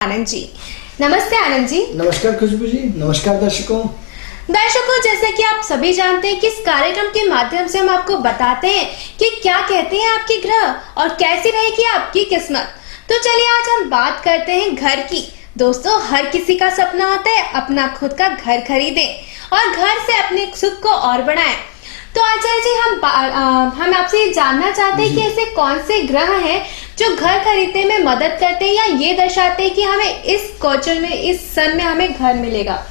आनंद जी। नमस्ते आनंद जी। नमस्कार खुशबू जी। नमस्कार दर्शकों। जैसे कि आप सभी जानते हैं कि इस कार्यक्रम के माध्यम से हम आपको बताते हैं कि क्या कहते हैं आपके ग्रह और कैसी रहेगी आपकी किस्मत। तो चलिए आज हम बात करते हैं घर की। दोस्तों, हर किसी का सपना होता है अपना खुद का घर खरीदें और घर से अपने सुख को और बढ़ाएं। तो आचार्य जी, हम आपसे ये जानना चाहते हैं कि ऐसे कौन से ग्रह हैं जो घर खरीदने में मदद करते हैं या ये दर्शाते हैं कि हमें इस गोचर में, इस सन में हमें घर मिलेगा।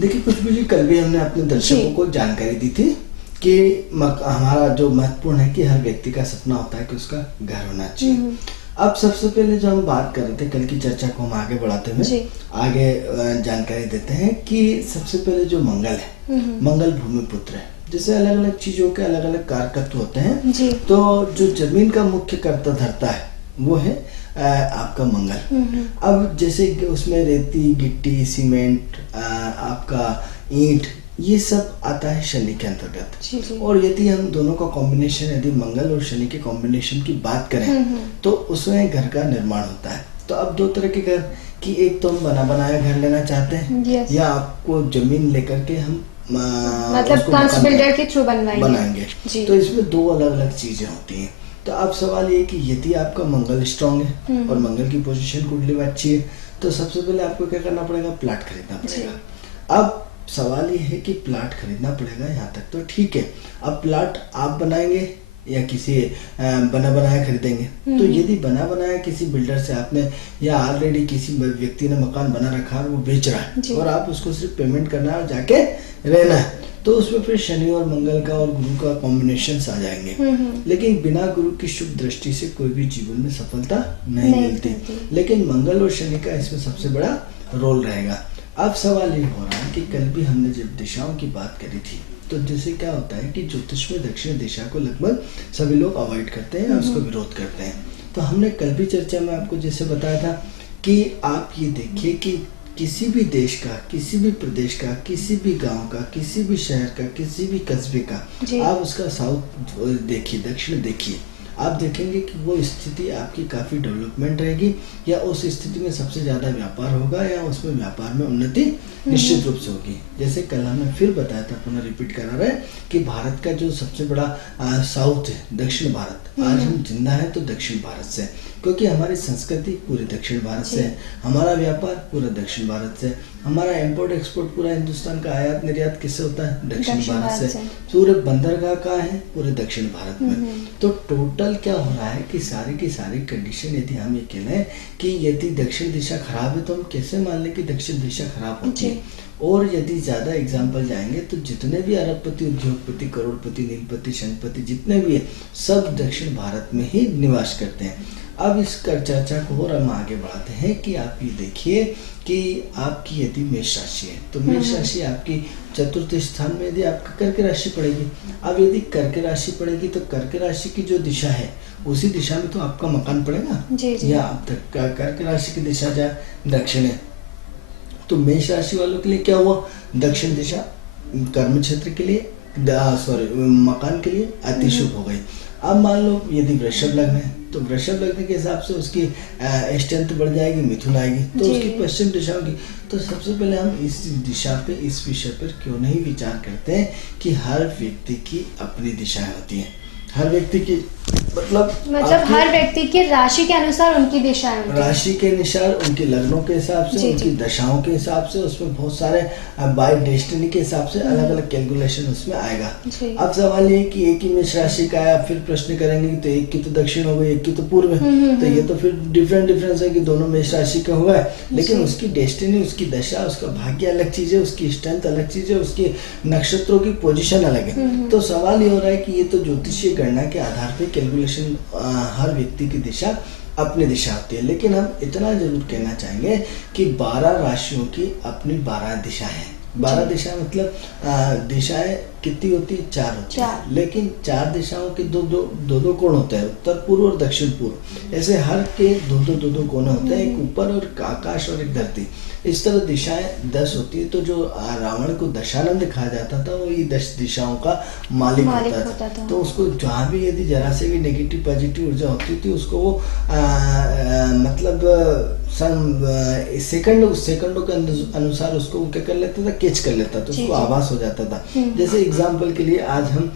देखिए खुशबू जी, कल भी हमने अपने दर्शकों को जानकारी दी थी कि हमारा जो महत्वपूर्ण है कि हर व्यक्ति का सपना होता है कि उसका घर होना चाहिए। अब सबसे पहले जो हम बात कर रहे थे कल की चर्चा को हम आगे बढ़ाते हुए आगे जानकारी देते हैं कि सबसे पहले जो मंगल है, मंगल भूमि पुत्र है। जैसे अलग अलग चीजों के अलग अलग कारकत्व होते हैं जी। तो जो जमीन का मुख्य कर्ता धरता है वो है आपका मंगल। अब जैसे उसमें रेती, गिट्टी, सीमेंट, आपका ईंट, ये सब आता है शनि के अंतर्गत। और यदि हम दोनों का कॉम्बिनेशन, यदि मंगल और शनि के कॉम्बिनेशन की बात करें तो उसमें घर का निर्माण होता है। तो अब दो तरह के घर की, एक तो हम बना बनाया घर लेना चाहते हैं या आपको जमीन लेकर के हम मतलब बिल्डर के थ्रू बनाएंगे। तो इसमें दो अलग अलग चीजें होती हैं। तो अब सवाल ये कि यदि आपका मंगल स्ट्रांग है और मंगल की पोजीशन कुंडली में अच्छी है तो सबसे पहले आपको क्या करना पड़ेगा, प्लाट खरीदना पड़ेगा। अब सवाल ये है कि प्लाट खरीदना पड़ेगा, यहाँ तक तो ठीक है। अब प्लाट आप बनाएंगे या किसी बना बनाया खरीदेंगे। तो यदि बना बनाया किसी बिल्डर से आपने या ऑलरेडी किसी व्यक्ति ने मकान बना रखा है, वो बेच रहा है और आप उसको सिर्फ पेमेंट करना है और जाके रहना है, तो उसमें फिर शनि और मंगल का और गुरु का कॉम्बिनेशन आ जाएंगे। लेकिन बिना गुरु की शुभ दृष्टि से कोई भी जीवन में सफलता नहीं मिलती। लेकिन मंगल और शनि का इसमें सबसे बड़ा रोल रहेगा। अब सवाल ये हो रहा है कि कल भी हमने जब दिशाओं की बात करी थी तो जैसे क्या होता है कि ज्योतिष में दक्षिण दिशा को लगभग सभी लोग अवॉइड करते हैं और उसको विरोध करते हैं। तो हमने कल भी चर्चा में आपको जैसे बताया था कि आप ये देखिए कि किसी भी देश का, किसी भी प्रदेश का, किसी भी गांव का, किसी भी शहर का, किसी भी कस्बे का आप उसका साउथ देखिए, दक्षिण देखिए, आप देखेंगे कि वो स्थिति आपकी काफी डेवलपमेंट रहेगी या उस स्थिति में सबसे ज्यादा व्यापार होगा या उसमें व्यापार में उन्नति निश्चित रूप से होगी। जैसे कल हमने फिर बताया था, पुनः रिपीट करा रहे हैं कि भारत का जो सबसे बड़ा साउथ है, दक्षिण भारत, आज हम जिंदा है तो दक्षिण भारत से, क्योंकि हमारी संस्कृति पूरे दक्षिण भारत से है, हमारा व्यापार पूरा दक्षिण भारत से, हमारा इंपोर्ट एक्सपोर्ट पूरा हिंदुस्तान का आयात निर्यात किससे होता है, दक्षिण भारत से। पूरे बंदरगाह कहाँ है, पूरे दक्षिण भारत में। तो टोटल क्या हो रहा है कि सारी की सारी कंडीशन, यदि हम ये कह लें कि यदि दक्षिण दिशा खराब है तो हम कैसे मान लें कि दक्षिण दिशा खराब होती है। और यदि ज्यादा एग्जाम्पल जाएंगे तो जितने भी अरबपति, उद्योगपति, करोड़पति, नीलपति, शनिपति जितने भी है सब दक्षिण भारत में ही निवास करते हैं। अब इस चर्चा को और हम आगे बढ़ाते हैं कि आप ये देखिए कि आपकी यदि मेष राशि है तो मेष राशि आपकी चतुर्थ स्थान में यदि आपका कर्क राशि पड़ेगी। अब यदि कर्क राशि पड़ेगी तो कर्क राशि की जो दिशा है उसी दिशा में तो आपका मकान पड़ेगा या अब तक कर्क राशि की दिशा जाए दक्षिण है तो मेष राशि वालों के लिए क्या हुआ, दक्षिण दिशा कर्म क्षेत्र के लिए, मकान के लिए अति शुभ हो गई। अब मान लो यदि वृषभ लग्न है तो वृषभ लग्न के हिसाब से उसकी स्ट्रेंथ बढ़ जाएगी, मिथुन आएगी तो उसकी पश्चिम दिशा होगी। तो सबसे पहले हम इस दिशा पे, इस विषय पर क्यों नहीं विचार करते हैं कि हर व्यक्ति की अपनी दिशाएं होती हैं, हर व्यक्ति की मतलब हर व्यक्ति की राशि के अनुसार उनकी दिशाएं होती हैं, राशि के अनुसार उनके लग्नों के हिसाब से, उनकी दशाओं के हिसाब से, उसमें बहुत सारे बाय डेस्टिनी के हिसाब से अलग अलग कैलकुलेशन उसमें आएगा। अब सवाल ये कि एक ही मेष राशि का है, आप फिर प्रश्न करेंगे तो एक की तो दक्षिण हो गई, एक की तो पूर्व है, तो ये तो फिर डिफरेंस है कि दोनों मेष राशि का हुआ है, लेकिन उसकी डेस्टिनी, उसकी दशा, उसका भाग्य अलग चीज है, उसकी स्ट्रेंथ अलग चीज है, उसकी नक्षत्रों की पोजिशन अलग है। तो सवाल ये हो रहा है कि ये तो ज्योतिषीय गणना के आधार पर कैलकुलेशन, हर व्यक्ति की दिशा अपनी दिशा होती है। लेकिन हम इतना जरूर कहना चाहेंगे कि 12 राशियों की अपनी 12 दिशाएं हैं। 12 दिशा मतलब दिशाएं कितनी होती है? 4 होती है। 4। लेकिन 4 दिशाओं के दो कोण होते हैं, उत्तर पूर्व और दक्षिण पूर्व। ऐसे हर के दो कोण होते हैं, एक ऊपर और आकाश और एक धरती। इस तरह दिशाएं 10 होती है। तो जो रावण को दशानंद कहा जाता था, वो ये 10 दिशाओं का मालिक होता था। तो उसको जहाँ भी यदि जरा से भी नेगेटिव पॉजिटिव ऊर्जा होती थी, उसको वो मतलब सेकंडों के अनुसार उसको क्या कर लेता था, कैच कर लेता था, तो उसको आभास हो जाता था। जैसे एग्जाम्पल के लिए आज हम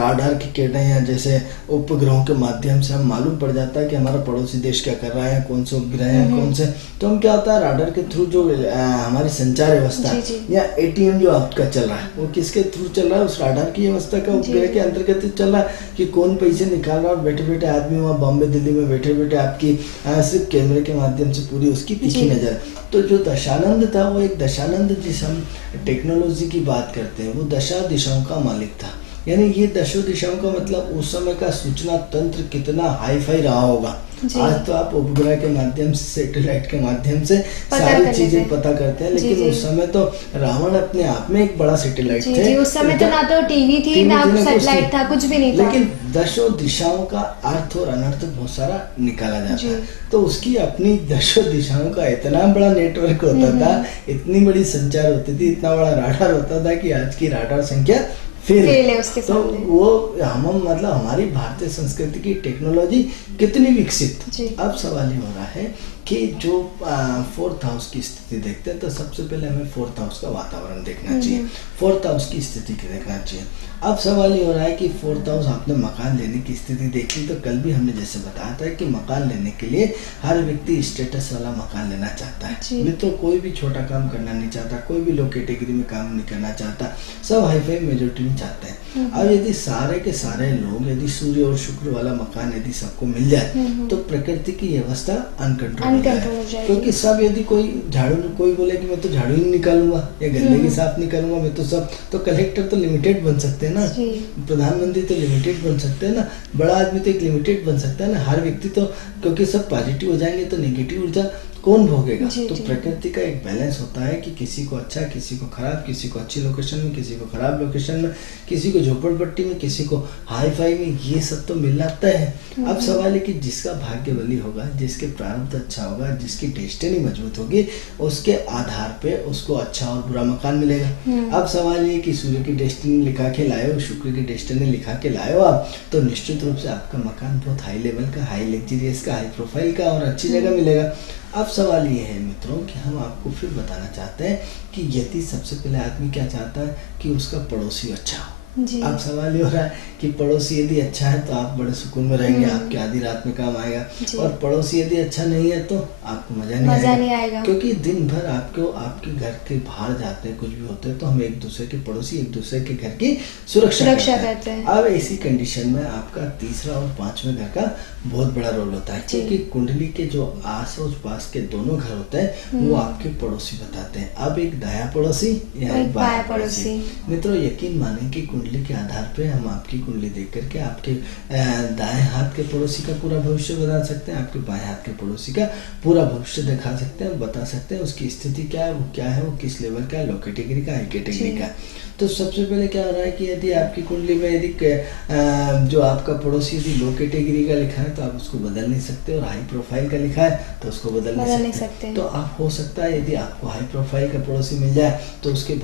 राडार की किरणें या जैसे उपग्रहों के माध्यम से हम मालूम पड़ जाता है कि हमारा पड़ोसी देश क्या कर रहा है, कौन से उपग्रह है, कौन से। तो हम क्या होता है, राडार के थ्रू जो हमारी संचार व्यवस्था या एटीएम जो आपका चल रहा है, वो किसके थ्रू चल रहा है? उस राडार की व्यवस्था का उपग्रह के अंतर्गत चल रहा है कि कौन पैसे निकाल रहा है। और बैठे बैठे आदमी वहाँ बॉम्बे दिल्ली में बैठे बैठे आपकी सिर्फ कैमरे के माध्यम से पूरी उसकी तिखी नजर। तो जो दशानंद था, वो एक दशानंद, जिस हम टेक्नोलॉजी की बात करते हैं, वो दशा दिशाओं का मालिक था। यानी ये दशो दिशाओं का मतलब उस समय का सूचना तंत्र कितना हाई फाई रहा होगा। आज तो आप उपग्रह के माध्यम से, सैटेलाइट के माध्यम से सारी चीजें पता करते हैं, लेकिन उस समय तो रावण अपने आप में एक बड़ा सैटेलाइट थे। उस समय तो ना तो टीवी थी, ना सैटेलाइट था, कुछ भी नहीं था। लेकिन दशो दिशाओं का अर्थ और अनर्थ बहुत सारा निकाला जाता है। तो उसकी अपनी दशो दिशाओं का इतना बड़ा नेटवर्क होता था, इतनी बड़ी संचार होती थी, इतना बड़ा राडार होता था कि आज की राडार संख्या फेल है उसके सामने। तो वो हम मतलब हमारी भारतीय संस्कृति की टेक्नोलॉजी कितनी विकसित। अब सवाल ये हो रहा है कि जो 4th हाउस की स्थिति देखते हैं, तो सबसे पहले हमें 4th हाउस का वातावरण देखना चाहिए, 4th हाउस की स्थिति देखना चाहिए। अब सवाल ये हो रहा है कि 4th हाउस आपने मकान लेने की स्थिति देखी, तो कल भी हमने जैसे बताया था कि मकान लेने के लिए हर व्यक्ति स्टेटस वाला मकान लेना चाहता है। नहीं तो कोई भी छोटा काम करना नहीं चाहता, कोई भी लो कैटेगरी में काम नहीं करना चाहता, सब हाईफाई मेजोरिटी में चाहते हैं। अब यदि सारे के सारे लोग, यदि सूर्य और शुक्र वाला मकान यदि सबको मिल जाए, तो प्रकृति की व्यवस्था अनकंट्रोल हो जाए। क्योंकि सब यदि कोई बोले कि मैं तो झाड़ू ही निकालूंगा या गंदगी साफ निकालूंगा, मैं तो सब, तो कलेक्टर तो लिमिटेड बन सकते हैं ना, प्रधानमंत्री तो लिमिटेड बन सकते हैं ना, बड़ा आदमी तो एक लिमिटेड बन सकता है ना, हर व्यक्ति तो, क्योंकि सब पॉजिटिव हो जाएंगे तो नेगेटिव ऊर्जा कौन भोगेगा? तो प्रकृति का एक बैलेंस होता है कि किसी को अच्छा, किसी को खराब, किसी को अच्छी लोकेशन में, किसी को खराब लोकेशन में, किसी को झोपड़पट्टी में, किसी को हाई फाई में, ये सब तो मिलना तय है। अब सवाल है कि जिसका भाग्य बली होगा, जिसके प्रारब्ध अच्छा होगा, जिसकी डेस्टिनी मजबूत होगी, उसके आधार पे उसको अच्छा और बुरा मकान मिलेगा। अब सवाल ये कि सूर्य की डेस्टिनी लिखा के लाए हो, शुक्र की डेस्टिनी लिखा के लाए हो आप, तो निश्चित रूप से आपका मकान बहुत हाई लेवल का, हाई लग्जरियस का, हाई प्रोफाइल का और अच्छी जगह मिलेगा। अब सवाल ये है मित्रों कि हम आपको फिर बताना चाहते हैं कि यदि सबसे पहले आदमी क्या चाहता है कि उसका पड़ोसी अच्छा हो। अब सवाल ये हो रहा है कि पड़ोसी यदि अच्छा है तो आप बड़े सुकून में रहेंगे, आपकी आधी रात में काम आएगा, और पड़ोसी यदि अच्छा नहीं है तो आपको मजा नहीं आएगा। क्योंकि दिन भर आपके घर के बाहर जाते हैं, कुछ भी होते हैं, तो हम एक दूसरे के पड़ोसी, एक दूसरे के घर की सुरक्षा करते हैं। अब ऐसी कंडीशन में आपका तीसरा और 5वें घर का बहुत बड़ा रोल होता है, क्योंकि कुंडली के जो आस और पास के दोनों घर होते हैं वो आपके पड़ोसी बताते हैं। अब एक दाया पड़ोसी या एक बाया पड़ोसी। मित्रों यकीन माने कि कुंडली के आधार पे हम आपकी कुंडली देख करके आपके दाएं हाथ के पड़ोसी का पूरा भविष्य बता सकते हैं, आपके बाएं हाथ के पड़ोसी का पूरा भविष्य दिखा सकते हैं, बता सकते हैं उसकी स्थिति क्या है, वो क्या है, वो किस लेवल का है, लो कैटेगरी का, हाई कैटेगरी का। तो सबसे पहले क्या हो रहा है कि यदि आपकी कुंडली में यदि जो आपका पड़ोसी यदि लो कैटेगरी का लिखा है तो आप उसको बदल नहीं सकते, और हाई प्रोफाइल का लिखा है तो उसको बदल नहीं सकते। तो आप हो सकता है यदि आपको हाई प्रोफाइल का पड़ोसी मिल जाए तो उसके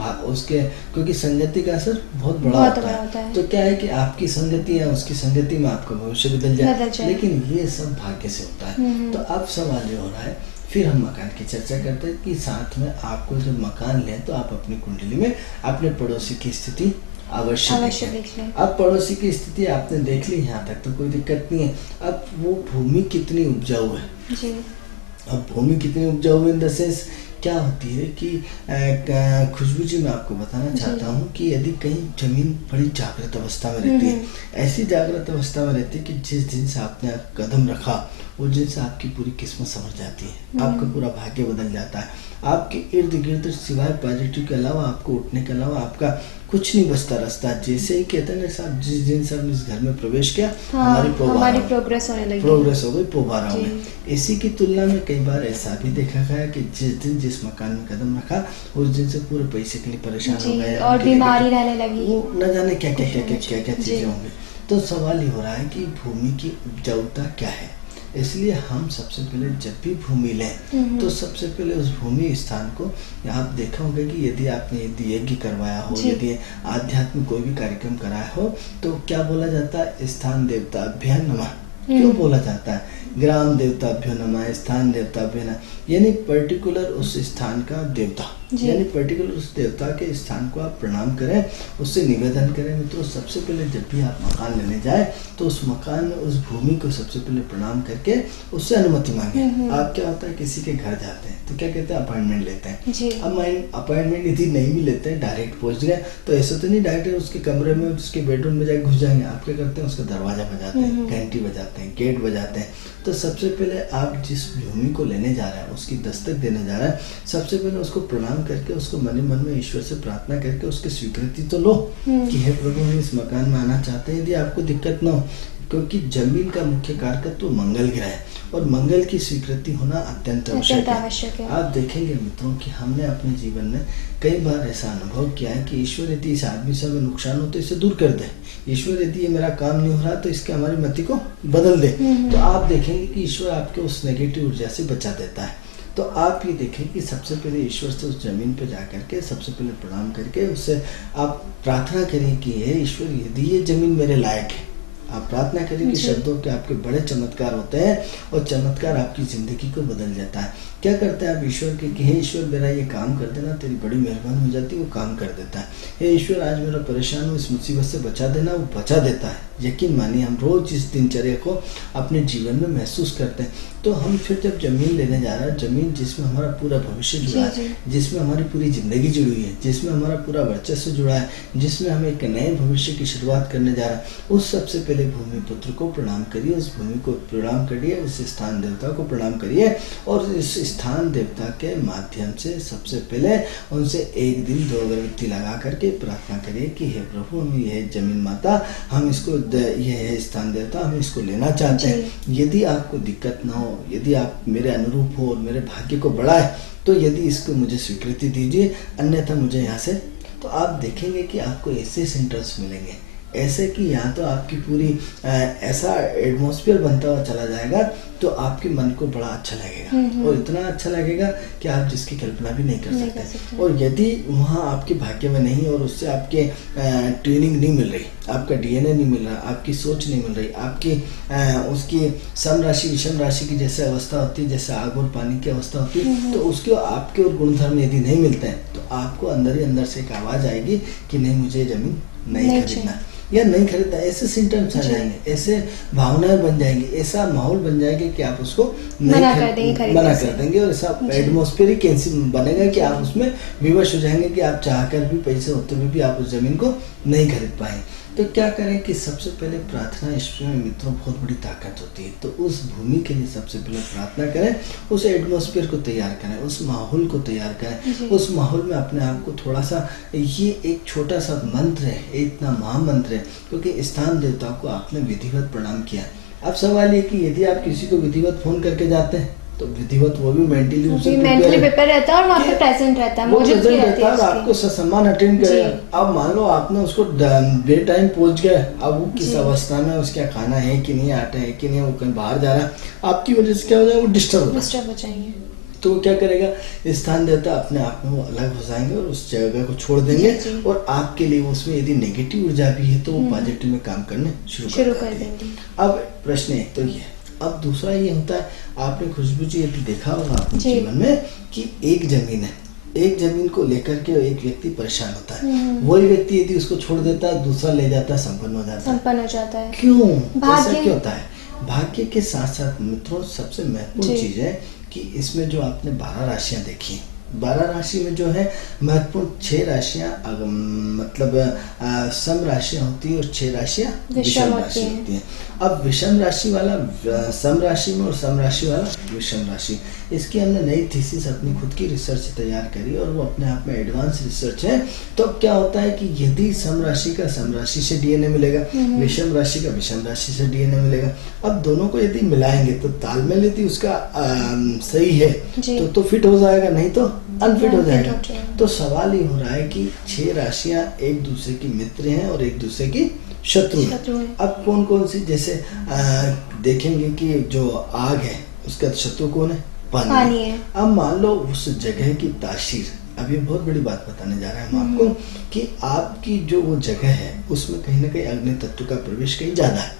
क्योंकि संगति का असर बहुत बड़ा होता है। तो क्या है कि आपकी संगति या उसकी संगति में आपका भविष्य बदल जाए, लेकिन ये सब भाग्य से होता है। तो अब सवाल ये हो रहा है, फिर हम मकान की चर्चा करते हैं कि साथ में आपको जब मकान लें तो आप अपनी कुंडली में अपने पड़ोसी की स्थिति अवश्य देख लें। अब पड़ोसी की स्थिति आपने देख ली, यहाँ तक तो कोई दिक्कत नहीं है। अब वो भूमि कितनी उपजाऊ है जी। अब भूमि कितनी उपजाऊ इन द सेंस क्या होती है कि खुशबू जी मैं आपको बताना चाहता हूँ कि यदि कहीं जमीन बड़ी जागृत अवस्था में रहती है, ऐसी जागृत अवस्था में रहती है कि जिस दिन से आपने कदम रखा उस दिन से आपकी पूरी किस्मत संवर जाती है, आपका पूरा भाग्य बदल जाता है। आपके इर्द गिर्द सिवाय पॉजिटिव के अलावा, आपको उठने के अलावा आपका कुछ नहीं बचता रास्ता। जैसे ही कहते हैं ना साहब, जिस दिन से हमने इस घर में प्रवेश किया, हमारी प्रोग्रेस होने लगी, प्रोग्रेस हो गई, पोबारा हो गई। इसी की तुलना में कई बार ऐसा भी देखा गया कि जिस दिन जिस मकान में कदम रखा, उस दिन से पूरे पैसे के लिए परेशान हो गए और बीमारी रहने लगी, वो न जाने क्या क्या चीजें होंगी। तो सवाल ये हो रहा है कि भूमि की उपजाऊता क्या है। इसलिए हम सबसे पहले जब भी भूमि लें तो सबसे पहले उस भूमि स्थान को, आप देखा होगा कि यदि आपने यज्ञ करवाया हो, यदि आध्यात्मिक कोई भी कार्यक्रम कराया हो, तो क्या बोला जाता है, स्थान देवताभ्य नमः। क्यों बोला जाता है? ग्राम देवताभ्यो नमः, स्थान देवताभ्यो नमः, यानी पर्टिकुलर उस स्थान का देवता, यानी पर्टिकुलर उस देवता के स्थान को आप प्रणाम करें, उससे निवेदन करें। मित्रों, सबसे पहले जब भी आप मकान लेने जाए तो उस मकान में उस भूमि को सबसे पहले प्रणाम करके उससे अनुमति मांगे। आप क्या होता है, किसी के घर जाते हैं तो क्या कहते हैं, अपॉइंटमेंट लेते हैं। अब अपॉइंटमेंट यदि नहीं भी लेते हैं, डायरेक्ट पहुंच गए, तो ऐसा तो नहीं डायरेक्ट उसके कमरे में, उसके बेडरूम में जाके घुस जाएंगे। आप क्या करते हैं, उसका दरवाजा बजाते हैं, घंटी बजाते हैं, गेट बजाते हैं। तो सबसे पहले आप जिस भूमि को लेने जा रहे हैं, उसकी दस्तक देने जा रहे हैं, सबसे पहले उसको प्रणाम करके, उसको मन ही मन में ईश्वर से प्रार्थना करके उसकी स्वीकृति तो लो कि हे प्रभु, हम इस मकान में आना चाहते हैं, यदि आपको दिक्कत ना हो। क्योंकि जमीन का मुख्य कारक तो मंगल ग्रह है और मंगल की स्वीकृति होना अत्यंत आवश्यक है। आप देखेंगे मित्रों कि हमने अपने जीवन में कई बार ऐसा अनुभव किया है कि ईश्वर यदि इस आदमी से हमें नुकसान हो तो इसे दूर कर दे, ईश्वर यदि ये मेरा काम नहीं हो रहा तो इसके हमारी मति को बदल दे। तो आप देखेंगे कि ईश्वर आपके उस नेगेटिव ऊर्जा से बचा देता है। तो आप ये देखें कि सबसे पहले ईश्वर से उस जमीन पे जा करके सबसे पहले प्रणाम करके उससे आप प्रार्थना करें कि हे ईश्वर, यदि ये जमीन मेरे लायक है। आप प्रार्थना करें कि शब्दों के आपके बड़े चमत्कार होते हैं और चमत्कार आपकी जिंदगी को बदल जाता है। क्या करते हैं आप ईश्वर के कि हे ईश्वर, मेरा ये काम कर देना, तेरी बड़ी मेहरबानी हो जाती है, वो काम कर देता है। हे ईश्वर, आज मेरा परेशान हूँ, इस मुसीबत से बचा देना, वो बचा देता है। यकीन मानिए, हम रोज इस दिनचर्या को अपने जीवन में महसूस करते हैं। तो हम फिर जब जमीन लेने जा रहे हैं, जमीन जिसमें हमारा पूरा भविष्य जुड़ा है, जिसमें हमारी पूरी जिंदगी जुड़ी हुई है, जिसमें हमारा पूरा वर्चस्व जुड़ा है, जिसमें हम एक नए भविष्य की शुरुआत करने जा रहे हैं, उस सबसे पहले भूमि पुत्र को प्रणाम करिए, उस भूमि को प्रणाम करिए, उस स्थान देवता को प्रणाम करिए और इस स्थान देवता के माध्यम से सबसे पहले उनसे एक दिन 2 अगरबत्ती लगा करके प्रार्थना करिए कि हे प्रभु, हम ये जमीन माता, हम इसको, ये है स्थान देवता, हम इसको लेना चाहते हैं। यदि आपको दिक्कत ना हो, यदि आप मेरे अनुरूप हो और मेरे भाग्य को बढ़ाए, तो यदि इसको मुझे स्वीकृति दीजिए, अन्यथा मुझे यहाँ से। तो आप देखेंगे कि आपको ऐसे सेंटर्स मिलेंगे, ऐसे कि यहाँ तो आपकी पूरी ऐसा एटमॉस्फेयर बनता हुआ चला जाएगा, तो आपके मन को बड़ा अच्छा लगेगा और इतना अच्छा लगेगा कि आप जिसकी कल्पना भी नहीं कर सकते। और यदि वहाँ आपके भाग्य में नहीं और उससे आपके ट्रेनिंग नहीं मिल रही, आपका डीएनए नहीं मिल रहा, आपकी सोच नहीं मिल रही, आपकी उसकी सम राशि विषम राशि की जैसे अवस्था होती है, जैसे आग और पानी की अवस्था होती है, तो उसके आपके और गुणधर्म यदि नहीं मिलते हैं, तो आपको अंदर ही अंदर से एक आवाज़ आएगी कि नहीं, मुझे जमीन नहीं खरीदना या नहीं खरीदना। ऐसे सिम्टम्स आ जाएंगे, ऐसे भावनाएं बन जाएंगी, ऐसा माहौल बन जाएगा कि आप उसको मना कर देंगे और ऐसा एटमॉस्फेरिक बनेगा कि आप उसमें विवश हो जाएंगे कि आप चाहकर भी, पैसे होते हुए भी आप उस जमीन को नहीं खरीद पाए। तो क्या करें कि सबसे पहले प्रार्थना, इसमें मित्रों बहुत बड़ी ताकत होती है। तो उस भूमि के लिए सबसे पहले प्रार्थना करें, उस एटमॉस्फेयर को तैयार करें, उस माहौल को तैयार करें। उस माहौल में अपने आप को थोड़ा सा, ये एक छोटा सा मंत्र है, इतना महामंत्र है, क्योंकि स्थान देवता को आपने विधिवत प्रणाम किया। अब सवाल ये कि यदि आप किसी को विधिवत फोन करके जाते हैं, तो विधिवत वो भी मेंटली प्रिपेयर रहता है और वहाँ पे प्रेजेंट रहता है, मौजूद रहता है और आपको सम्मान अटेंड करे। अब मान लो आपने उसको बे टाइम पहुंच गए, अब वो किस अवस्था में, उसका खाना है कि नहीं, आटा है कि नहीं, वो कहीं बाहर जा रहा है, आपकी वजह से क्या हो जाएगा, वो डिस्टर्ब हो जाएंगे। तो क्या करेगा, स्थान देवता अपने आप में वो अलग हो जाएंगे और उस जगह को छोड़ देंगे और आपके लिए उसमें यदि नेगेटिव ऊर्जा भी है तो वो पॉजिटिव में काम करने शुरू कर देंगे। अब प्रश्न एक तो ये, अब दूसरा ये होता है, आपने खुशबू जी यदि देखा होगा अपने जीवन में कि एक जमीन है, एक जमीन को लेकर के एक व्यक्ति परेशान होता है, वही व्यक्ति यदि उसको छोड़ देता है, दूसरा ले जाता है, संपन्न हो जाता है। क्यों, ऐसा क्यों होता है? भाग्य के साथ साथ मित्रों सबसे महत्वपूर्ण चीज है कि इसमें जो आपने 12 राशियां देखी, 12 राशि में जो है महत्वपूर्ण 6 राशियां मतलब सम राशियां होती है और 6 राशियां विषम राशि होती हैं। अब विषम राशि वाला सम राशि में और सम राशि वाला विषम राशि, इसकी हमने नई थीसिस अपनी खुद की रिसर्च तैयार करी और वो अपने आप में एडवांस रिसर्च है। तो अब क्या होता है कि यदि सम राशि का सम राशि से डीएनए मिलेगा, विषम राशि का विषम राशि से डीएनए मिलेगा। अब दोनों को यदि मिलाएंगे तो तालमेल यदि उसका सही है तो फिट हो जाएगा, नहीं तो अनफिट हो जाएगा। तो सवाल ये हो रहा है कि 6 राशियां एक दूसरे की मित्र हैं और एक दूसरे की शत्रु है। अब कौन कौन सी, जैसे देखेंगे कि जो आग है उसका शत्रु कौन है? पानी है। अब मान लो उस जगह की तासीर, अब ये बहुत बड़ी बात बताने जा रहे हैं हम आपको कि आपकी जो वो जगह है उसमें कहीं ना कहीं अग्नि तत्व का प्रवेश कहीं ज्यादा है,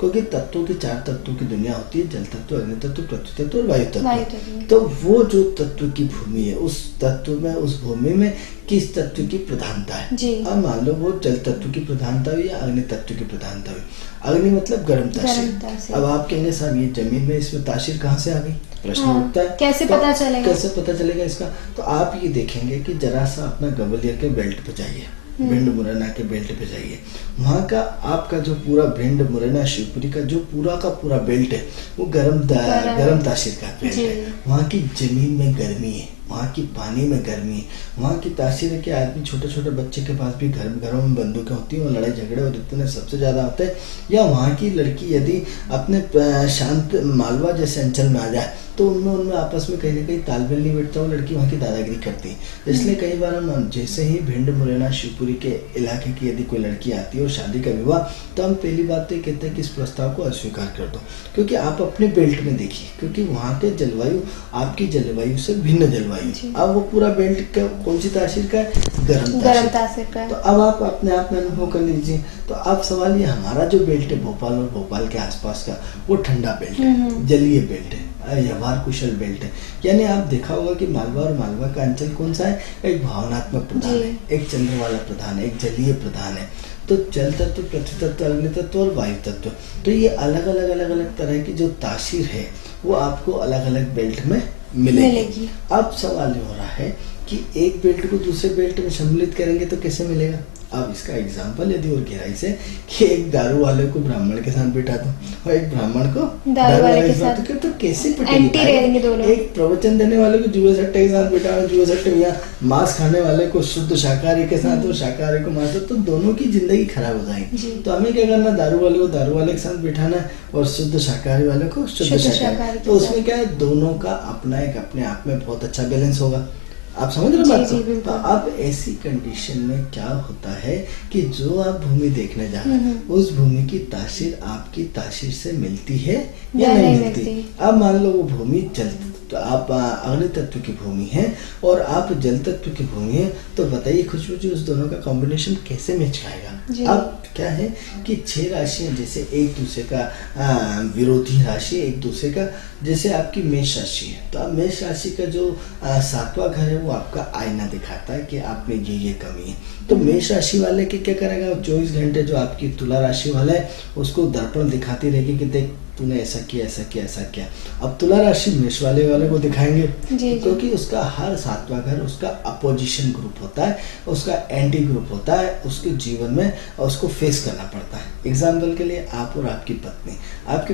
क्योंकि तत्वों की 4 तत्वों की दुनिया होती है, जल तत्व, अग्नि तत्व, पृथ्वी तत्व और वायु तत्व। तो वो जो तत्व की भूमि है उस तत्व में, उस भूमि में किस तत्व की प्रधानता है? अब मान लो वो जल तत्व की प्रधानता हुई या अग्नि तत्व की प्रधानता हुई। अग्नि मतलब गर्म तासीर। अब आप कहेंगे साहब ये जमीन में इसमें तासीर कहाँ से आ गई? प्रश्न उठता है, कैसे पता चलेगा? कैसे पता चलेगा इसका? तो आप ये देखेंगे कि जरा सा अपना ग्वालियर के बेल्ट पे जाइए, भिंड मुरैना के बेल्ट पे जाइए, वहाँ का आपका जो पूरा भिंड मुरैना शिवपुरी का जो पूरा का पूरा बेल्ट है वो गरम तासीर का बेल्ट है। वहाँ की जमीन में गर्मी है, वहाँ की पानी में गर्मी है, वहाँ की तासीर है कि आदमी, छोटे छोटे बच्चे के पास भी घरों में बंदूकें होती हैं और लड़ाई झगड़े और इतने सबसे ज़्यादा होते हैं। या वहाँ की लड़की यदि अपने शांत मालवा जैसे अंचल में आ जाए तो उनमें आपस में कहीं ना कहीं तालमेल नहीं बैठता, वो लड़की वहाँ की दादागिरी करती है। इसलिए कई बार हम जैसे ही भिंड मुरैना शिवपुरी के इलाके की यदि कोई लड़की आती है और शादी का विवाह, तो हम पहली बात तो ये कहते हैं कि इस प्रस्ताव को अस्वीकार कर दो, क्योंकि आप अपने बेल्ट में देखिए, क्योंकि वहाँ के जलवायु आपकी जलवायु से भिन्न जलवायु। अब वो पूरा बेल्ट का कौन सी तासीर का है? गर्म तासीर का। तो अब आप अपने आप में अनुभव कर लीजिए। तो अब सवाल ये, हमारा जो बेल्ट है भोपाल और भोपाल के आसपास का, वो ठंडा बेल्ट है, जलीय बेल्ट है, व्यवहार कुशल बेल्ट है। यानी आप देखा होगा कि मालवा और मालवा का अंचल कौन सा है? एक भावनात्मक प्रधान है, एक चंद्र वाला प्रधान है, एक जलीय प्रधान है। तो जल तत्व, पृथ्वी तत्व, अग्नि तत्व और वायु तत्व, तो ये अलग अलग तरह की जो तासीर है वो आपको अलग अलग बेल्ट में मिलेगी। अब सवाल ये हो रहा है कि एक बेल्ट को दूसरे बेल्ट में सम्मिलित करेंगे तो कैसे मिलेगा? अब इसका एग्जाम्पल यदि और गहराई से, कि एक दारू वाले को ब्राह्मण के साथ बिठा दो और एक ब्राह्मण को दारू वाले के साथ, तो कैसे पिटेंगे? एक प्रवचन देने वाले को जुए सट्टे के साथ बिठा, जुए सट्टे या मांस खाने वाले को शुद्ध शाकाहारी के साथ और शाकाहारी को मांस, तो दोनों की जिंदगी खराब हो जाएगी। तो हमें क्या करना? दारू वाले को दारू वाले के साथ बिठाना है और शुद्ध शाकाहारी वाले को शुद्ध शाकाहारी। तो उसमें क्या है, दोनों का अपना एक अपने आप में बहुत अच्छा बैलेंस होगा। आप समझ रहे बात को? तो अब ऐसी कंडीशन में क्या होता है कि जो आप भूमि देखने जा रहे हैं उस भूमि की तासीर आपकी तासीर से मिलती है या नहीं मिलती? अब मान लो वो भूमि जल, तो आप अग्नि तत्व की भूमि है और आप जल तत्व की भूमि है, तो बताइए खुशबू जी, उस दोनों का कॉम्बिनेशन कैसे मैच खाएगा? अब क्या है कि 6 राशियां जैसे एक दूसरे का विरोधी राशि, एक दूसरे का, जैसे आपकी मेष राशि है, तो अब मेष राशि का जो 7वां घर है वो आपका आईना दिखाता है कि आप में ये कमी है। तो मेष राशि वाले के क्या करेगा? 24 घंटे जो आपकी तुला राशि वाला है उसको दर्पण दिखाती रहेगी कि देख तूने ऐसा किया, ऐसा किया, ऐसा किया। अब तुला राशि मेष वाले को दिखाएंगे, क्योंकि उसका हर 7वां घर उसका अपोजिशन ग्रुप होता है, उसका एंटी ग्रुप होता है उसके जीवन में, और उसको फेस करना पड़ता है। एग्जाम्पल के लिए आप और आपकी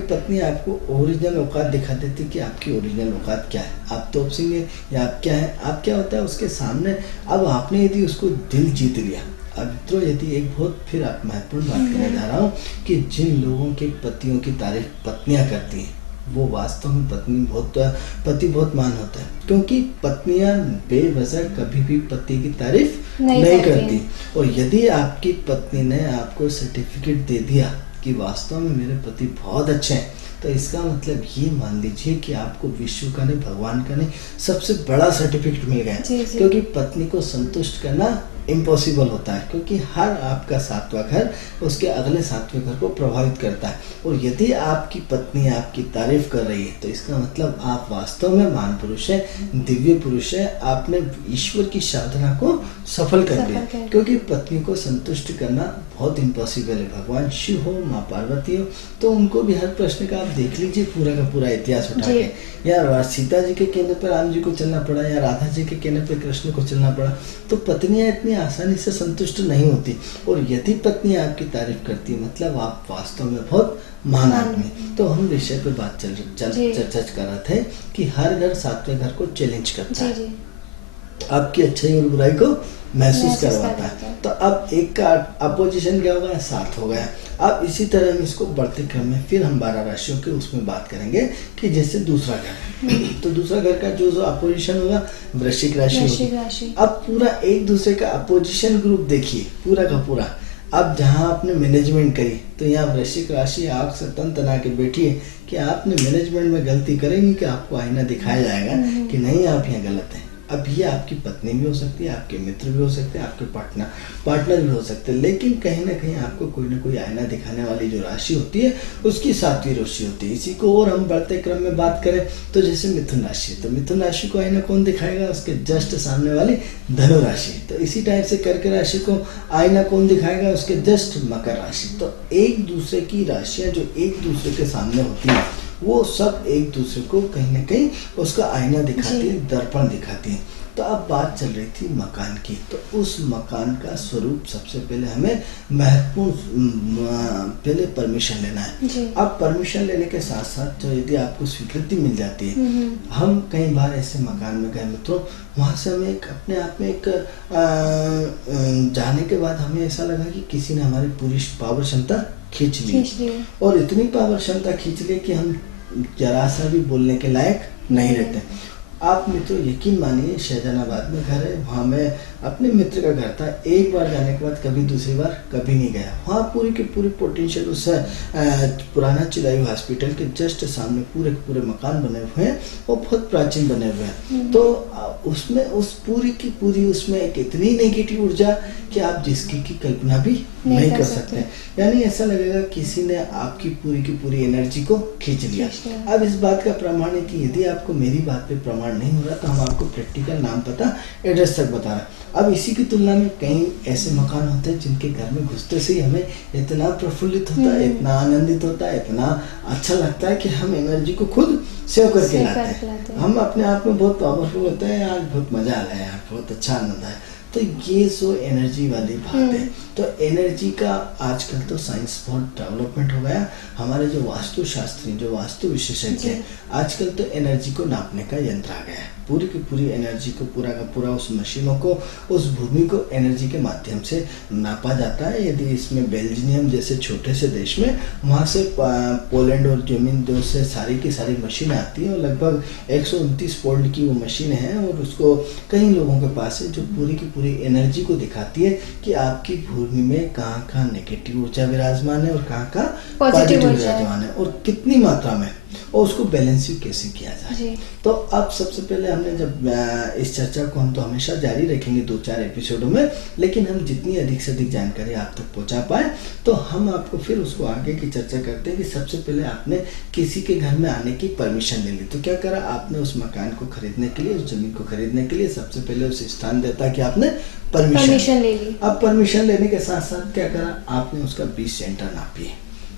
पत्नी आपको ओरिजिनल औकात दिखा देती कि आपकी ओरिजिनल औकात क्या है, आप तोप सिंह है या आप क्या है, आप क्या होता है उसके सामने। अब आपने यदि उसको दिल जीत लिया, अब मित्रों यदि एक बहुत फिर आप महत्वपूर्ण बात करने जा रहा हूँ कि जिन लोगों के पतियों की तारीफ पत्नियां करती हैं वो वास्तव में पति बहुत मान होता है, क्योंकि पत्नियां बेवजह कभी भी पति की तारीफ नहीं करती। और यदि आपकी पत्नी ने आपको सर्टिफिकेट दे दिया कि वास्तव में मेरे पति बहुत अच्छे हैं, तो इसका मतलब ये मान लीजिए कि आपको विश्व का नहीं, भगवान का नहीं, सबसे बड़ा सर्टिफिकेट मिल गया। क्योंकि पत्नी को संतुष्ट करना इम्पॉसिबल होता है, क्योंकि हर आपका सातवां घर उसके अगले सातवें घर को प्रभावित करता है। और यदि आपकी पत्नी आपकी तारीफ कर रही है तो इसका मतलब आप वास्तव में महान पुरुष है, दिव्य पुरुष है, आपने ईश्वर की साधना को सफल कर लिया। क्योंकि पत्नी को संतुष्ट करना बहुत इम्पॉसिबल है। भगवान शिव हो, माँ पार्वती हो, तो उनको भी हर प्रश्न का आप देख लीजिए पूरा का पूरा इतिहास उठा के, या सीता जी के कहने पर राम जी को चलना पड़ा, या राधा जी के कहने पर कृष्ण को चलना पड़ा। तो पत्नियां इतनी आसानी से संतुष्ट नहीं होती। और यदि पत्नी आपकी तारीफ करती है मतलब आप वास्तव में बहुत महान आदमी। तो हम विषय पे बात चर्चा कर रहे थे कि हर घर सातवें घर को चैलेंज करता है, आपकी अच्छाई और बुराई को महसूस करवाता है। तो अब एक का अपोजिशन क्या होगा, 7 हो गया। अब इसी तरह हम इसको बढ़ते क्रम में फिर हम 12 राशियों के उसमें बात करेंगे कि जैसे दूसरा घर तो दूसरा घर का जो अपोजिशन होगा वृश्चिक राशि होगी। अब पूरा एक दूसरे का अपोजिशन ग्रुप देखिए पूरा का पूरा। अब जहां आपने मैनेजमेंट करी तो यहाँ वृश्चिक राशि आग से तन तना के बैठी है कि आपने मैनेजमेंट में गलती करेंगे कि आपको आईना दिखाया जाएगा कि नहीं आप यहाँ गलत हैं। अब ये आपकी पत्नी भी हो सकती है, आपके मित्र भी हो सकते हैं, आपके पार्टनर भी हो सकते हैं, लेकिन कहीं ना कहीं आपको कोई ना कोई आईना दिखाने वाली जो राशि होती है उसकी 7वीं राशि होती है। इसी को और हम बढ़ते क्रम में बात करें तो जैसे मिथुन राशि, तो मिथुन राशि को आईना कौन दिखाएगा, उसके जस्ट सामने वाली धनु राशि। तो इसी टाइप से कर्क राशि को आईना कौन दिखाएगा, उसके जस्ट मकर राशि। तो एक दूसरे की राशियां जो एक दूसरे के सामने होती है वो सब एक दूसरे को कहीं ना कहीं उसका आईना दिखाती है, दर्पण दिखाती है। तो अब बात चल रही थी मकान की, तो उस मकान का स्वरूप सबसे पहले हमें महत्वपूर्ण पहले परमिशन लेना है। अब परमिशन लेने के साथ साथ जो यदि आपको स्वीकृति मिल जाती है, हम कई बार ऐसे मकान में गए मित्रों, वहाँ से हमें एक अपने आप में एक जाने के बाद हमें ऐसा लगा कि किसी ने हमारी पूरी पावर क्षमता खींच ली और इतनी पावर क्षमता खींच ली कि हम जरा सा भी बोलने के लायक नहीं रहते। आप मित्रों यकीन मानिए शहजानाबाद में घर है, वहाँ मैं अपने मित्र का घर था, एक बार जाने के बाद कभी दूसरी बार कभी नहीं गया। वहाँ पूरी की पूरी पोटेंशियल उस पुराना चिरायु हॉस्पिटल के जस्ट सामने पूरे के पूरे मकान बने हुए हैं और बहुत प्राचीन बने हुए हैं। तो उसमें उस पूरी की पूरी उसमें एक इतनी नेगेटिव ऊर्जा कि आप जिसकी की कल्पना भी नहीं कर सकते। यानी ऐसा लगेगा किसी ने आपकी पूरी की पूरी एनर्जी को खींच लिया। अब इस बात का प्रमाण है कि यदि आपको मेरी बात पे प्रमाण नहीं हो रहा तो हम आपको प्रैक्टिकल नाम पता एड्रेस तक बता रहे हैं। अब इसी की तुलना में कई ऐसे मकान होते हैं जिनके घर में घुसते से ही हमें इतना प्रफुल्लित होता है, इतना आनंदित होता है, इतना अच्छा लगता है कि हम एनर्जी को खुद सेव करके लाते हैं। हम अपने आप में बहुत पावरफुल होते हैं, यार बहुत मजा आ रहा है, यार बहुत अच्छा आनंद आया। तो ये जो एनर्जी वाली बात है, तो एनर्जी का आजकल तो साइंस बहुत डेवलपमेंट हो गया। हमारे जो वास्तु शास्त्री, जो वास्तु विशेषज्ञ हैं, आजकल तो एनर्जी को नापने का यंत्र आ गया है। पूरी की पूरी एनर्जी को पूरा का पूरा उस मशीनों को, उस भूमि को एनर्जी के माध्यम से नापा जाता है। यदि इसमें बेल्जियम जैसे छोटे से देश में, वहाँ से पोलैंड और जर्मनी दो से सारी की सारी मशीनें आती हैं और लगभग 129 वोल्ट की वो मशीन है और उसको कई लोगों के पास है जो पूरी की पूरी एनर्जी को दिखाती है कि आपकी भूमि में कहाँ नेगेटिव ऊर्जा विराजमान है और कहाँ पॉजिटिव विराजमान है और कितनी मात्रा में, और उसको बैलेंस भी कैसे किया जाए। तो अब सबसे पहले हमने जब इस चर्चा को हम तो हमेशा जारी रखेंगे 2-4 एपिसोडों में, लेकिन हम जितनी अधिक से अधिक जानकारी आप तक पहुंचा पाए तो हम आपको फिर उसको आगे की चर्चा करते हैं कि सबसे पहले आपने किसी के घर में आने की परमिशन ले ली। तो क्या करा आपने, उस मकान को खरीदने के लिए, उस जमीन को खरीदने के लिए सबसे पहले उस स्थान देता कि आपने परमिशन ले ली। अब परमिशन लेने के साथ साथ क्या करा आपने, उसका 20 सेंटर नापी।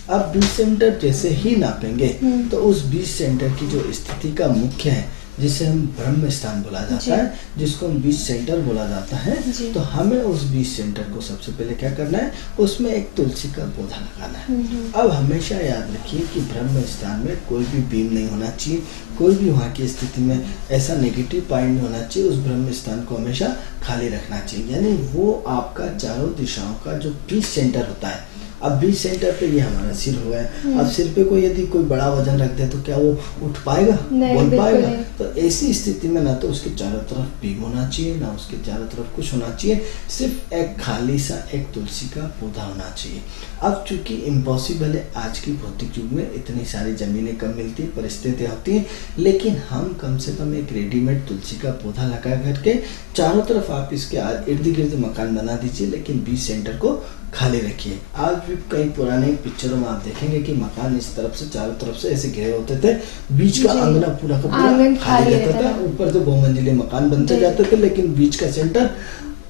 अब 20 सेंटर जैसे ही नापेंगे तो उस 20 सेंटर की जो स्थिति का मुख्य है, जिसे हम ब्रह्म स्थान बोला जाता है, जिसको हम 20 सेंटर बोला जाता है, तो हमें उस 20 सेंटर को सबसे पहले क्या करना है, उसमें एक तुलसी का पौधा लगाना है। अब हमेशा याद रखिए कि ब्रह्म स्थान में कोई भी बीम नहीं होना चाहिए, कोई भी वहाँ की स्थिति में ऐसा नेगेटिव पॉइंट नहीं होना चाहिए। उस ब्रह्म स्थान को हमेशा खाली रखना चाहिए। यानी वो आपका चारों दिशाओं का जो पीस सेंटर होता है अब बीच सेंटर पे ये हमारा सिर हो गया। अब सिर पे कोई यदि कोई बड़ा वजन रख दे तो क्या वो उठ पाएगा, नहीं, बोल बिल्कुल पाएगा? नहीं। तो ऐसी स्थिति में ना तो उसके चारों तरफ बीम होना चाहिए, ना उसके चारों तरफ कुछ होना चाहिए, सिर्फ एक खाली सा एक तुलसी का पौधा होना चाहिए। अब चूंकि इम्पॉसिबल है, आज की भौतिक युग में इतनी सारी जमीनें कम मिलती है, परिस्थितियाँ होती हैं, लेकिन हम कम से कम एक रेडीमेड तुलसी का पौधा लगा करके चारों तरफ आप इसके इर्द गिर्द मकान बना दीजिए, लेकिन बीच सेंटर को खाली रखिए। आज भी कई पुराने पिक्चरों में आप देखेंगे कि मकान इस तरफ से चारों तरफ से ऐसे घिरे होते थे, बीच का अंगना पूरा का पूरा आंगन खाली खाली रहता था। रहता था। ऊपर तो बहुमंजिले मकान बनते जाते थे, लेकिन बीच का सेंटर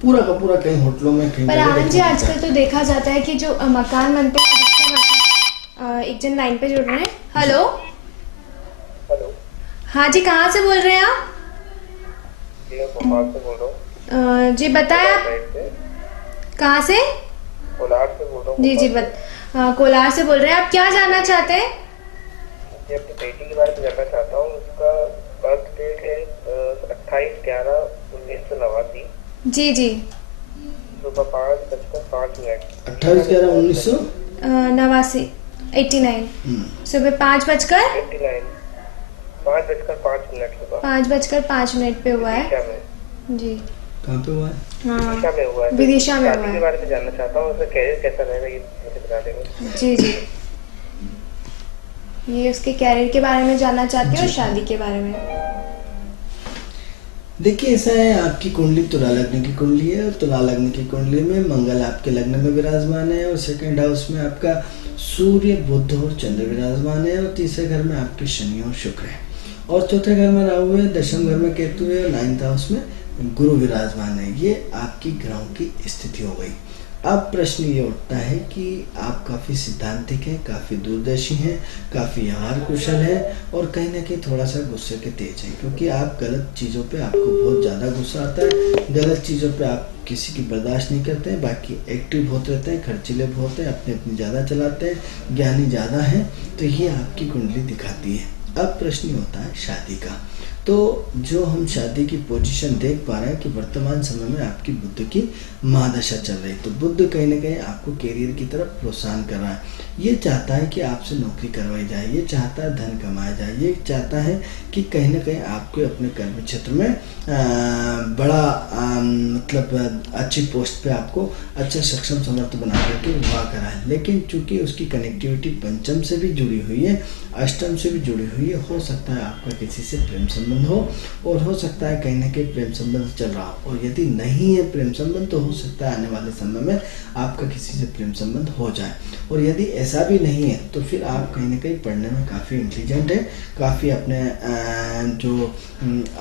पूरा का पूरा कहीं होटलों में कहीं पर जगह आनंद जी देखने आजकल मिलता तो देखा जाता है कि जो मकान बनते हैं अधिकतर एक जन लाइन पे जुड़ रहे हैं। हेलो, हेलो हाँ जी, कहाँ से बोल रहे हैं आप? जी, मैं भोपाल से बोल रहा हूँ। जी बताएं आप साइड से कहाँ से? कोलार से बोल रहा हूँ। जी कोलार से बोल रहे हैं। आप क्या जानना चाहते हैं? मैं अपनी बेटी के बारे में जानना चाहता हूँ। उसका बर्थ डेट है 28/11/1989, जी जी, सुबह 5:05। 28/11/1989। 89 89 सुबह 5:05 सुबह 5:05 पे हुआ है। विदिशा में जी कहाँ पे हुआ है? हाँ, विदिशा में हुआ है। विदिशा में शादी हुआ के है। बारे में जानना चाहता हूँ। उसका कैरियर कैसा रहेगा, ये मुझे बता देंगे। जी जी, ये उसके कैरियर के बारे में जानना चाहती हूँ और शादी के बारे में। देखिए ऐसा है, आपकी कुंडली तुला लग्न की कुंडली है, और तुला लग्न की कुंडली में मंगल आपके लग्न में विराजमान है, और सेकंड हाउस में आपका सूर्य, बुध और चंद्र विराजमान है, और तीसरे घर में आपके शनि और शुक्र है, और चौथे घर में राहु है, दशम घर में केतु है, और 9th हाउस में गुरु विराजमान है। ये आपकी ग्रहों की स्थिति हो गई। अब प्रश्न ये उठता है कि आप काफ़ी सिद्धांतिक हैं, काफ़ी दूरदर्शी हैं, काफ़ी व्यवहार कुशल हैं, और कहीं ना कहीं थोड़ा सा गुस्से के तेज हैं, क्योंकि आप गलत चीज़ों पे आपको बहुत ज़्यादा गुस्सा आता है, गलत चीज़ों पे आप किसी की बर्दाश्त नहीं करते हैं। बाकी एक्टिव बहुत रहते हैं, खर्चीले बहुत हैं, अपने अपनी ज़्यादा चलाते हैं, ज्ञानी ज़्यादा हैं, तो ये आपकी कुंडली दिखाती है। अब प्रश्न ये होता है शादी का। तो जो हम शादी की पोजीशन देख पा रहे हैं कि वर्तमान समय में आपकी बुध की महादशा चल रही है, तो बुध कहीं ना कहीं आपको कैरियर की तरफ प्रोत्साहन कर रहा है। ये चाहता है कि आपसे नौकरी करवाई जाए, ये चाहता है धन कमाया जाए, ये चाहता है कि कहीं ना कहीं आपको अपने कर्म क्षेत्र में बड़ा मतलब अच्छी पोस्ट पे आपको अच्छा सक्षम समर्थ बना करके विवाह कराए। लेकिन चूंकि उसकी कनेक्टिविटी पंचम से भी जुड़ी हुई है, अष्टम से भी जुड़ी हुई है, हो सकता है आपका किसी से प्रेम संबंध हो, और हो सकता है कहीं ना कहीं प्रेम संबंध चल रहा हो, और यदि नहीं है प्रेम संबंध तो हो सकता है आने वाले समय में आपका किसी से प्रेम संबंध हो जाए। और यदि ऐसा भी नहीं है तो फिर आप कहीं ना कहीं पढ़ने में काफ़ी इंटेलिजेंट है, काफ़ी अपने जो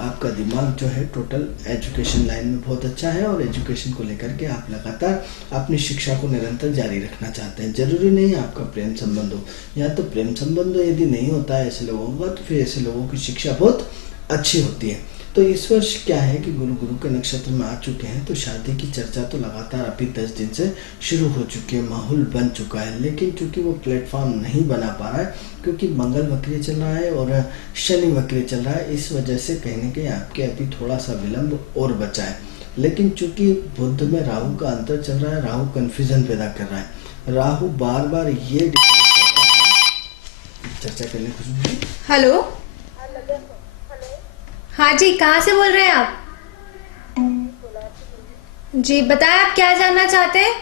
आपका दिमाग जो है टोटल एजुकेशन लाइन में बहुत अच्छा है, और एजुकेशन को लेकर के आप लगातार अपनी शिक्षा को निरंतर जारी रखना चाहते हैं। जरूरी नहीं आपका प्रेम संबंध हो, या तो प्रेम संबंध यदि नहीं होता है ऐसे लोगों का, तो फिर ऐसे लोगों की शिक्षा बहुत अच्छी होती है। तो इस वर्ष क्या है कि गुरु के नक्षत्र में आ चुके हैं, तो शादी की चर्चा तो लगातार अभी 10 दिन से शुरू हो चुकी है, माहौल बन चुका है, लेकिन चूंकि वो प्लेटफॉर्म नहीं बना पा रहा है, क्योंकि मंगल वक्री चल रहा है और शनि वक्री चल रहा है, इस वजह से कहीं ना कहीं आपके अभी थोड़ा सा विलंब और बचा है। लेकिन चूंकि बुध में राहु का अंतर चल रहा है, राहु कंफ्यूजन पैदा कर रहा है, राहु बार बार ये डिसाइड करता है। चर्चा करने कुछ। हेलो, हाँ जी, कहाँ से बोल रहे हैं आप? जी बताएं, आप क्या जानना चाहते हैं?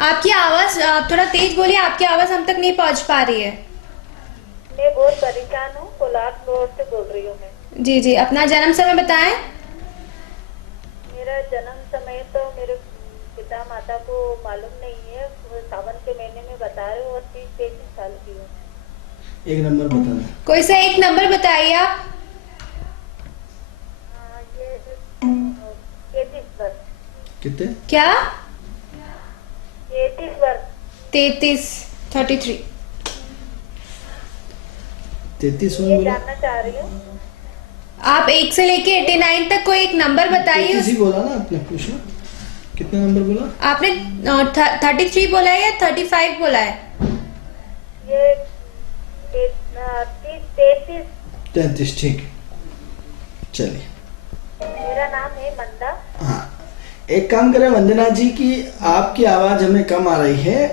आपकी आवाज आप थोड़ा तेज बोलिए, आपकी आवाज हम तक नहीं पहुंच पा रही है। मैं बहुत परेशान हूँ, कोलार फ्लोर से बोल रही हूँ मैं। जी जी, अपना जन्म समय बताएं। मेरा जन्म समय तो मेरे पिता माता को मालूम नहीं है, वो सावन के महीने में बता रहे हो, और 30-33 साल की हूँ। एक नंबर बता दें। कोई सा एक नंबर बताइए आप। ये 33 वर्ष। कितने? क्या? 33 वर्ष। 33 33 ये बोला? जानना चाह रही हूँ। आप 1 से लेके 89 तक कोई एक नंबर बताइए। 33 ही बोला ना आपने, पूछना कितना नंबर बोला? आपने 33 बोला है या 35 बोला है? ये 33। 33, ठीक। चलिए। मेरा नाम है मंदा। हाँ, एक काम करें वंदना जी की आपकी आवाज हमें कम आ रही है,